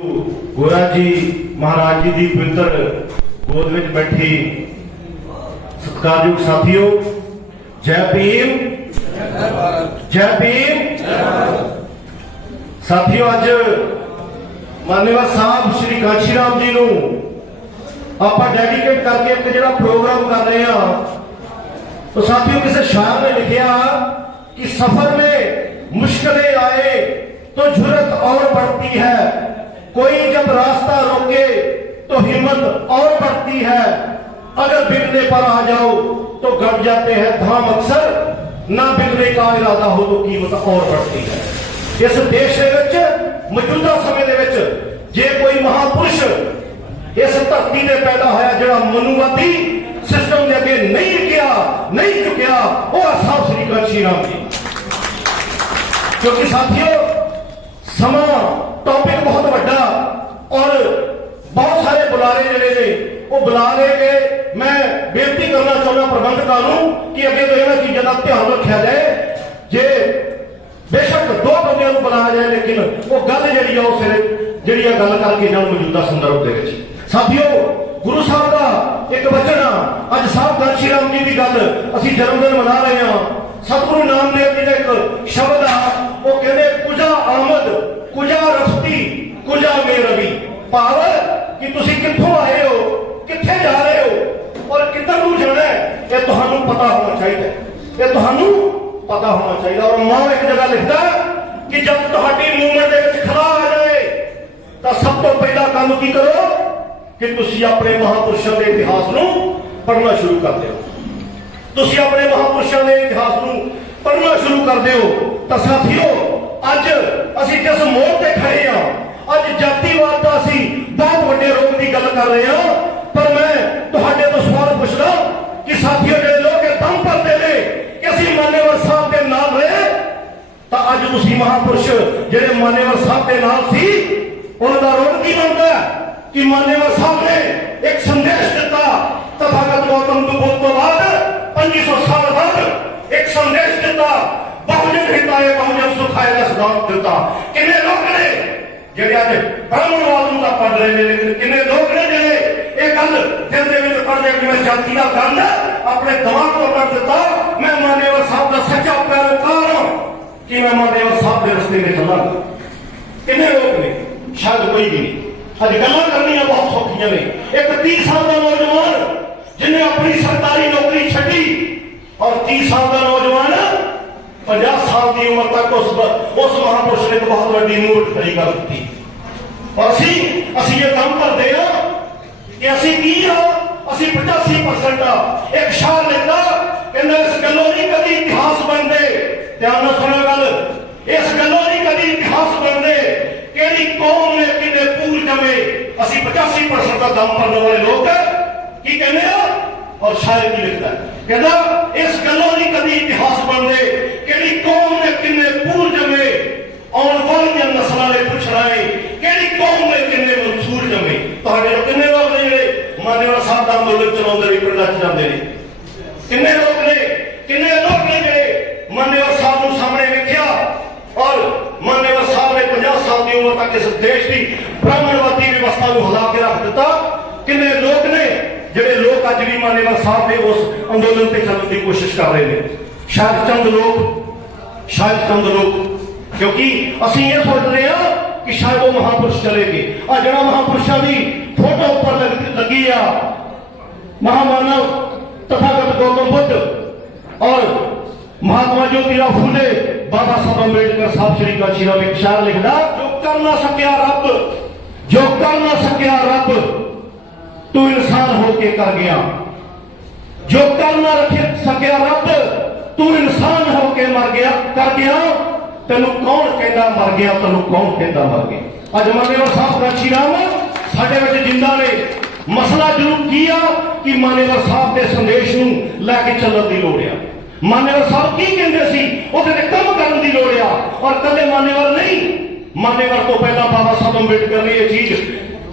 गोरा जी महाराज जी की पवित्र गोद में बैठी सत्कारयोग साथियों, जय भीम जय भीम। साथियों, अज मान्यवर साहब श्री कांशी राम जी नूं आपां डेडिकेट करके एक जिहड़ा प्रोग्राम कर रहे हैं। तो साथियों, किसी शायर ने लिखा कि सफर में मुश्किलें आए तो जुर्रत और बढ़ती है, कोई जब रास्ता रोके तो हिम्मत और बढ़ती है, अगर बिगड़ने पर आ जाओ तो गड़ जाते हैं धाम अक्सर, ना बिगड़ने का इरादा हो तो कीमत और बढ़ती है। इस देश दे विच मौजूदा समय दे विच जे कोई महापुरुष इस धरती ते पैदा होया जिहड़ा मनुवादी सिस्टम दे अगे नहीं झुकिया वो साहब श्री कांशी राम जी। क्योंकि साथियों, समा टॉपिक बहुत बड़ा और बहुत सारे बुलारे जिहड़े ने वो बुला रहे गए। मैं बेनती करना चाहना प्रबंधकों को कि अगे तो इन्हां चीज़ों का ध्यान रखा जाए। जे बेशक दो बंदियों को बुलाया जाए, लेकिन वो गल जिहड़ी आ उस जिहड़ी गल करके जाण मौजूदा संदर्भ दे विच। साथियों, गुरु साहब का एक वचन आ, अज साहब कांशी राम जी की गल असीं जन्मदिन मना रहे हैं। सतगुरु नामदेव जी का एक शब्द आ, वो कहते कुजा आमद कुजा रफ्ती कुजा में रवि। भाव कि तुसी कित्थों आए हो, कित्थे जा रहे हो और किधर नूं जाना है, ये तुहानूं पता होना चाहिए, ये तुहानूं पता होना चाहिए। और मां एक जगह लिखता कि जब तुहाडी मूवमेंट दे विच खड़ा आ जाए तो सब तो पहला काम की करो कि तुसी अपने महापुरुषों के इतिहास नूं पढ़ना शुरू कर दो। तुसी अपने महापुरुषों के इतिहास नूं पढ़ना शुरू कर दो। तो साथियों, अज असीं जिस मोड़ ते खड़े हां, अज जातिवाद दा असीं बहुत वड्डे रोग की गल कर रहे हां। पर मैं तुहाडे तो सवाल पुछदा कि साथियों, जिहड़े लोग दम भरदे ने कि असीं मान्यवर साहब दे नाल रहे, तां अज तुसीं महापुरुष जिहड़े मान्यवर साहब दे नाल सी उन्हां दा रोग की बनदा कि मान्यवर साहब ने एक संदेश दिता। तथागत गौतम बुद्ध तो बाद 2500 साल बाद एक संदेश दिता, बहुजन हिताय बहुजन सुखाय का सिद्धांत दिता। कितने लोग ने जेडे आज ब्राह्मणवाद नूं पढ़ रहे हैं, लेकिन कितने लोग ने जेडे ये गल दिल दे विच पढ़दे कि मैं जाति दा गंद अपने दिमाग तो कर दिता, मैं मान्यवर साहब का सच्चा पैरोकार हां कि मैं मान्यवर साहब के रस्ते में चलांगा। कितने लोग ने? शायद कोई भी नहीं। अज गल्लां करनियां बहुत सौखियां ने। एक 30 साल का नौजवान जिन्हें अपनी सरकारी नौकरी छड्डी और 30 साल का नौजवान 50 साल की उम्र तक उस महापुरुष ने तो बहुत बड़ी मूर्ख खड़ी कर दी। और असी ये काम करते हैं कि असी की असी 85% एक शार लिखता कहंदा इस गल्लों नहीं कभी इतिहास बनते। ध्यान नाल सुनो गल, इस गल्लों नहीं कभी इतिहास बनते केड़ी कौम ने किन्ने पूर जमे। असी 85% का दम भरने वाले लोग की कहने और शायर की लिखता है, कहता इस गल्लों नहीं कभी इतिहास बनते केड़ी कौम ने किन्ने पूर जमे, आने वाली नस्लों ने पूछ रहे केड़ी कौम ने किन्ने मंसूर जमे। तुहाडे किन्ने लोग ने जिहड़े मान्यवर साहब दा अंदोलन चलाउंदे ने, पिंडां च जांदे ने? किन्ने लोग ने जिहड़े मान्यवर साहब नूं सामने वेखिया और मान्यवर साहब ने 50 साल की उम्र तक इस देश की ब्राह्मणवादी व्यवस्था को हिला के रख दिता। किन्ने लोग ने जिहड़े लोग अज भी मान्यवर साहब के उस अंदोलन से चलने की कोशिश कर रहे हैं? शायद चंद लोग, क्योंकि असीं ये सोच रहे हैं कि शायद वो महापुरुष चले गए। आ जिहड़ा महापुरुषों की फोटो उपर लगी आ, महामानव तथागत गौतम बुद्ध और महात्मा ज्योतिराव फूले, बाबा साहब अम्बेडकर साहब श्री कांशी राम एक शायर लिखदा, जो कर ना सकिया रब तू इंसान होके कर गया, जो कर ना सकिया रब तू इंसान होके मर गया कर गया, तेनू कौन कहता मर गया, तेनू कौन कहता मर गया। अज मान्यवर साहब कांशी राम साडे विच जिंदा ने। मसला जरूर किया कि मान्यवर साहब के संदेश नूं लैके चलण की लोड़ है। मान्यवर साहब की कहते सी उहदे ते काम करन दी लोड़ आ। और कदे मान्यवर नहीं, मान्यवर तो पहला बाबा साहब अम्बेडकर ने यह चीज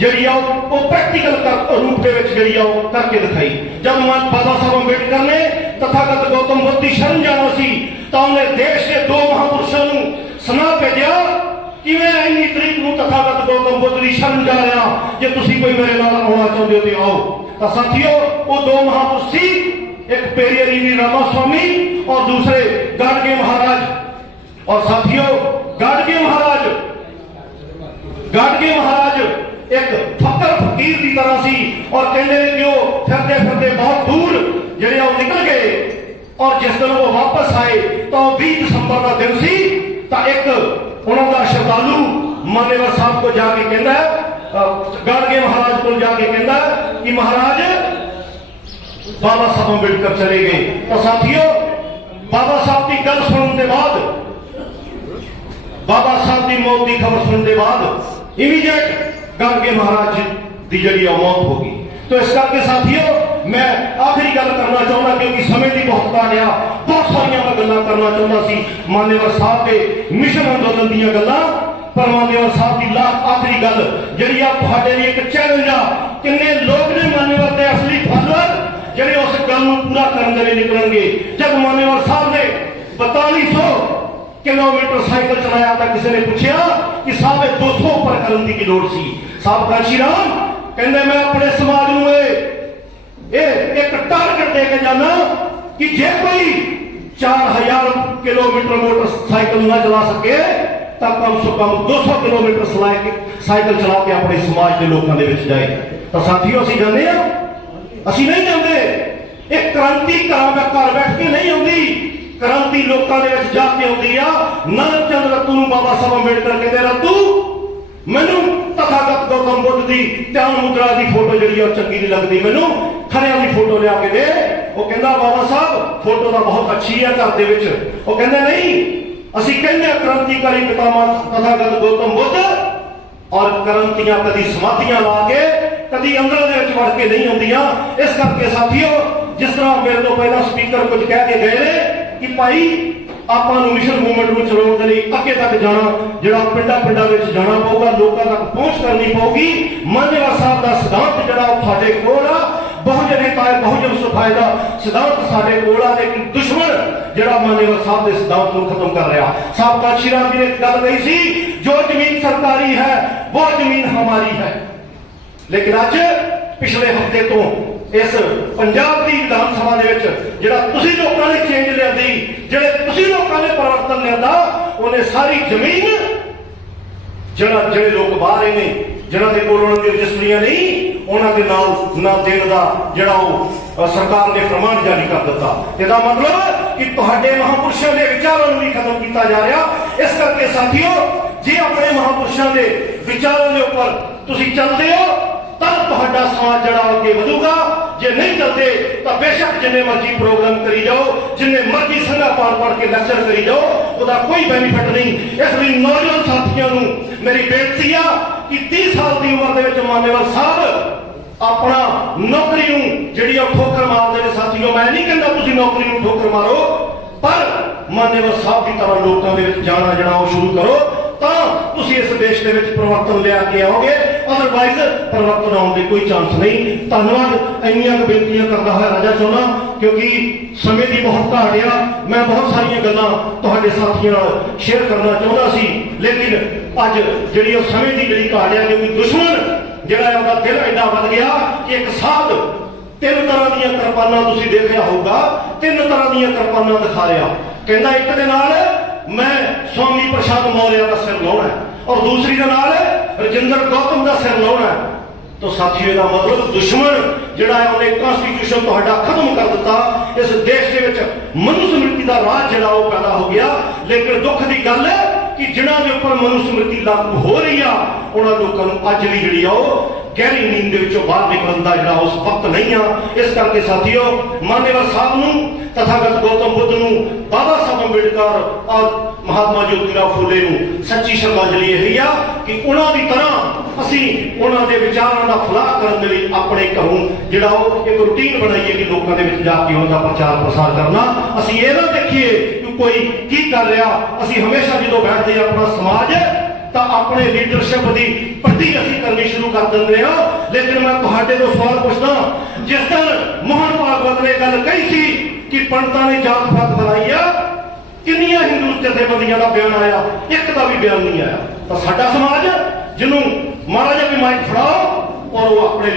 जिहड़ी वो प्रैक्टिकल रूप दे विच जिहड़ी करके दिखाई। जब बाबा साहब अम्बेडकर ने तथागत गौतम बुद्ध की शरण जाना सी तो उन्हें देश के दो महापुरुषों को सुना भेजा कि मैं इन्नी तरीक को तथागत गौतम बुद्ध की जे तुसी कोई मेरे नाल आना चाहते हो तो आओ। तो साथियों वो दो महापुरुष सी, एक पेरियरी वी रामास्वामी और दूसरे गाडगे महाराज। और साथियों गाडगे महाराज एक फकर फकीर की तरह सी और कहते कि वो फिरते फिरते बहुत दूर ਜਿਹੜੇ ਉਹ निकल गए और जिस दिन वो वापस आए तो 20 दिसंबर का दिन सी। तो एक उन्होंने श्रद्धालु मान्यवर साहब को जाके कहता है, गाडगे महाराज को जाके कहता है कि महाराज बाबा साहब अम्बेडकर चले गए। तो साथियों बाबा साहब की गल सुनने के बाद, बाबा साहब की मौत की खबर सुनने के बाद इमीडिएट गाडगे महाराज की जी मौत होगी। तो इस करके साथियों मैं आखिरी गल करना चाहूंगा क्योंकि समय की बहुत घाट आ, बहुत सारिया मैं गल्लां करना चाहता सी मान्यवर साहब के मिशन अंदोलन दी गल्लां, पर मान्यवर साहब की लास्ट आखिरी गल जिहड़ी आ तुहाडे लिए एक चैलेंज आ, किन्ने लोग ने मान्यवर के असली फॉलोअर जिहड़े उस गल नूं पूरा करन दे लिए निकलणगे। जब मान्यवर साहब ने 4200 किलोमीटर साइकिल चलाया तो किसी ने पूछा कि साहब 200 पर करने की लोड़ सी। साहब कांशी राम कहते मैं अपने समाज में एक टारगेट दे के जाना कि जे कोई 4000 किलोमीटर मोटरसाइकिल न चला सके तो कम से कम 200 किलोमीटर साइकिल चला के अपने समाज के लोगों के विच जाए। तो साथियों असीं जाने असीं नहीं जाते, एक क्रांति घर बैठ के नहीं आती, क्रांति लोगों के विच जाके आती आ। नानक चंद रत्तू नूं बाबा साहब अंबेडकर कहते रत्तू मैनू तथागत गौतम बुद्ध की ध्यान मुद्रा की फोटो जी चंगी नहीं लगती, मैनू खरिया की फोटो लिया के दे। वो कहता बाबा साहब फोटो तो बहुत अच्छी है घर के विच। वो कहते नहीं असी कहने क्रांतिकारी पितामह तथागत गौतम बुद्ध और क्रांतियां कभी समाधियां ला के कभी अंदर वड़ के नहीं आउंदियां। इस करके साथियों जिस तरह मेरे तो पहला स्पीकर कुछ कह के गए कि भाई ਆਪਾਂ ਨੂੰ ਮਿਸ਼ਨ ਮੂਵਮੈਂਟ ਨੂੰ ਚਲਾਉਣ ਦੇ ਲਈ ਅੱਗੇ ਤੱਕ ਜਾਣਾ, ਜਿਹੜਾ ਪਿੰਡਾਂ ਵਿੱਚ ਜਾਣਾ ਪਊਗਾ, ਲੋਕਾਂ ਤੱਕ ਪਹੁੰਚ ਕਰਨੀ ਪਊਗੀ। ਮਾਨੇਵਾ ਸਾਹਿਬ ਦਾ ਸਿਧਾਂਤ ਜਿਹੜਾ ਸਾਡੇ ਕੋਲ ਆ, ਬਹੁਜਨ ਹਿਤਾਏ ਬਹੁਜਨ ਸੁਖਾਏ ਦਾ ਸਿਧਾਂਤ ਸਾਡੇ ਕੋਲ ਆ, ਲੇਕਿਨ ਦੁਸ਼ਮਣ ਜਿਹੜਾ ਮਾਨੇਵਾ ਸਾਹਿਬ ਦੇ ਸਿਧਾਂਤ ਨੂੰ ਖਤਮ ਕਰ ਰਿਹਾ। ਸਾਹਿਬ ਕਾਂਸ਼ੀ ਰਾਮ ਜੀ ਨੇ ਇੱਕ ਗੱਲ ਕਹੀ ਸੀ, ਜੋ ਜ਼ਮੀਨ ਸਰਕਾਰੀ ਹੈ ਉਹ ਜ਼ਮੀਨ ਹਮਾਰੀ ਹੈ। ਲੇਕਿਨ ਅੱਜ ਪਿਛਲੇ ਹਫਤੇ ਤੋਂ इस पंजाब की विधान सभा जिहड़ा तुसीं लोकां ने चेंज लियांदी, जिहड़े तुसीं लोकां ने परिवर्तन लियांदा, उन्हें सारी जमीन जिहड़े लोग बाहर ने जिन्हां दे कोल उन्हां दी रजिस्ट्रियां नहीं, उन्हां दे नाल ना देण दा जिहड़ा सरकार ने फरमान जारी कर दिता। इसदा मतलब कि तुहाडे महापुरुषों के विचारों भी खत्म किया जा रहा। इस करके साथियों जे अपने महापुरुषों के विचारों के उपर तुसीं चलदे हो तब तुहाडा समाज जड़ा अगे वधूगा। जे नहीं चलते तो बेशक जिन्ने मर्जी प्रोग्राम करी जाओ, जिन्ने मर्जी संघा पढ़ के लेक्चर करी जाओ, उसका कोई बेनीफिट नहीं। इसलिए नौजवान साथियों को मेरी बेनती है कि 30 साल की उम्र के मान्यवर साहब अपना नौकरी जी ठोकर मारते हैं। साथियों मैं नहीं कहता तुम नौकरी ठोकर मारो, पर मान्यवर साहब की तरह लोगों के जाना जड़ा शुरू करो, इस देश के परिवर्तन लिया के आओगे, अदरवाइज परिवर्तन आने की कोई चांस नहीं। धन्यवाद। इन्नियां बेनतियां करता हुआ राजा चाहना क्योंकि समय की बहुत घाट आ, मैं बहुत सारिया गल्लां तुहाडे साथियों नाल शेयर करना चाहता सी, लेकिन अज जिहड़ी समय की जिहड़ी घाट आ क्योंकि दुश्मन जिहड़ा उहदा दिल एडा वध गया कि एक साध 3 तरह दी किरपानां तुसीं देखिया होगा, 3 तरह दी किरपानां दिखा रहा। कहंदा एक दे नाल मैं स्वामी प्रसाद मौर्य का सिर लाना है और दूसरी के नाल राजेंद्र गौतम का सिर लाना है। तो साथियों का मतलब दुश्मन जिहड़ा है उन्हें कॉन्स्टिट्यूशन तुहाडा खत्म कर दिता। इस देश के विच मनुस्मृति का राज जिहड़ा वो पैदा हो गया। लेकिन दुख की गल है कि जिन्हां दे उपर मनुस्मृति लागू हो रही आ, उन्हां लोकां नूं अज भी जिहड़ी आ गहरी नींद के विचों बाहर निकलण दा जिहड़ा उस वक्त नहीं आ। इस करके साथियों मान्यवर साहब नूं, तथागत गौतम बुद्ध नूं, बाबा साहब अंबेडकर और महात्मा ज्योतिराव फुले नूं सच्ची श्रद्धांजलि यही आ कि उन्हां दी तरह असीं उन्हां दे विचारां दा फलाह करन दे लई अपने घरों जिहड़ा एक रूटीन बनाईए कि लोकां दे विच जा के उनका प्रचार प्रसार करना। असीं इह ना देखीए कि कोई की कर रहा, असीं हमेशा जदों बैठदे अपना समाज तो अपने लीडरशिप की पट्टी असीं करनी शुरू कर देंगे हो। लेकिन मैं तुहाडे तो सवाल पूछदा, जिस दिन मोहन भागवत ने गल कही सी कि पंडितां ने जात पात फैलाई आ, किन्नियां हिंदू जथेबंदियां का बयान आया, एक का भी बयान नहीं आया। तो साडा समाज जिन्हों महाराजा भी माइक फड़ाओ और वो अपने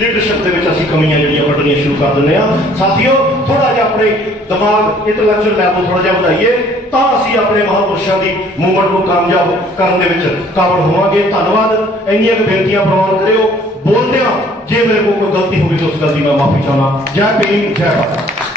लीडरशिप ਦੇ ਵਿੱਚ ਅਸੀਂ ਕਮੀਆਂ ਜਿਹੜੀਆਂ ਕੱਢਣੀਆਂ ਸ਼ੁਰੂ ਕਰ ਦਿੰਦੇ ਆ। ਸਾਥੀਓ ਥੋੜਾ ਜਿਹਾ ਆਪਣੇ ਦਿਮਾਗ ਇੰਟੈਲੈਕਚੁਅਲ ਲੈਵਲ ਥੋੜਾ ਜਿਹਾ ਵਧਾਈਏ ਤਾਂ ਅਸੀਂ ਆਪਣੇ ਮਹਾਂਪੁਰਸ਼ਾਂ ਦੀ ਮੂਵਮੈਂਟ ਨੂੰ ਕਾਮਯਾਬ ਕਰਨ ਦੇ ਵਿੱਚ ਕਾਬਲ ਹੋਵਾਂਗੇ। ਧੰਨਵਾਦ। ਇੰਨੀਆਂ ਕੁ ਬੇਨਤੀਆਂ ਪ੍ਰਵਾਨ ਕਰਿਓ। ਬੋਲਦਿਆਂ ਜੇ ਮੇਰੇ ਕੋਲ ਕੋਈ ਗਲਤੀ ਹੋਵੇ ਤਾਂ ਉਸ ਗੱਲ ਦੀ ਮੈਂ ਮਾਫੀ ਚਾਹੁੰਦਾ। ਜੈ ਭੀਮ, ਜੈ ਭਾਰਤ।